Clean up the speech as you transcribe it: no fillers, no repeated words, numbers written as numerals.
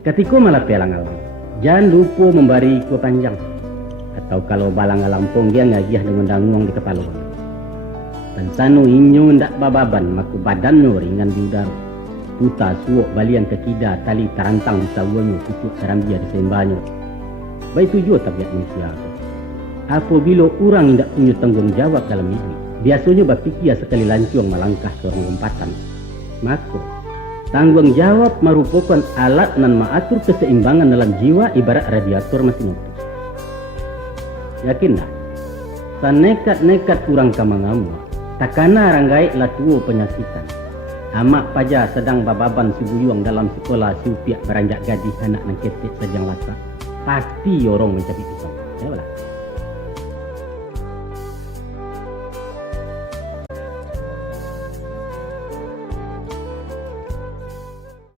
Ketika malah pelang-alang, jangan lupa memberi kue panjang. Atau kalau balang alampong dia ngagiah dengan danguang di kepala. Pensano inyo ndak bababan maku badannya ringan di udara. Puta suok balian ke kida tali terantang di sawahnya tutup serambia di sembahnya. Baik tujuh tabiat manusia itu. Apabila orang tidak punya tanggung jawab dalam hidup, biasanya berpikir sekali lancung melangkah ke lompatan. Maka tanggung jawab merupakan alat nan mengatur keseimbangan dalam jiwa ibarat radiator mesin motor. Yakinlah, sanekat-nekat kurang kamangamu, takana ranggai latuo penyakitan. Amak paja sedang bababan si buyuang dalam sekolah siupiak beranjak gadis anak nang ketik sajang lasak. Pasti orang mencari pisang. Ya lah.